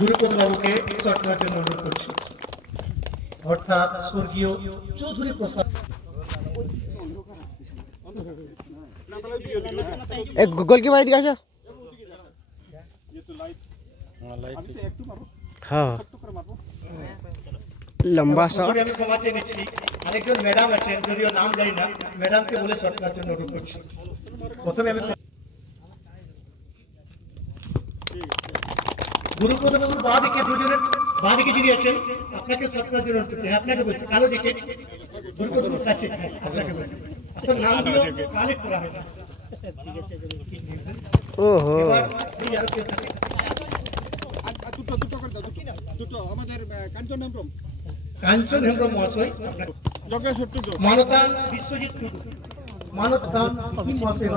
গুরুপদ বাবুকে শর্ট করার জন্য অনুরোধ করছি। অর্থাৎ স্বর্গীয় চৌধুরী প্রসাদ। एक गोलकीपर दिखा जा। हाँ लंबा शॉट। আমি ক্ষমা চেয়ে নিচ্ছি, আরেকজন ম্যাডাম আছেন, যদিও নাম জানি না, ম্যাডামকে বলে শর্ট করার জন্য অনুরোধ করছি। প্রথমে আমি গুরুপদ বাবুর বাঁদিকে দুজনের বাঁদিকে যিনি আছেন আপনাকে শর্ট করার জন্য অনুরোধ করছি। আপনাকে বলছি কালো দিকে গুরুপদ বাবুর কাছে আপনাকে বলছি। আসলে নামগুলো কালেক্ট করা হয় না। ओहो কাঞ্চন হেমব্রম মহাশয়, মানতান বিশ্বজিৎ টুডু, মানতান মহাশয়।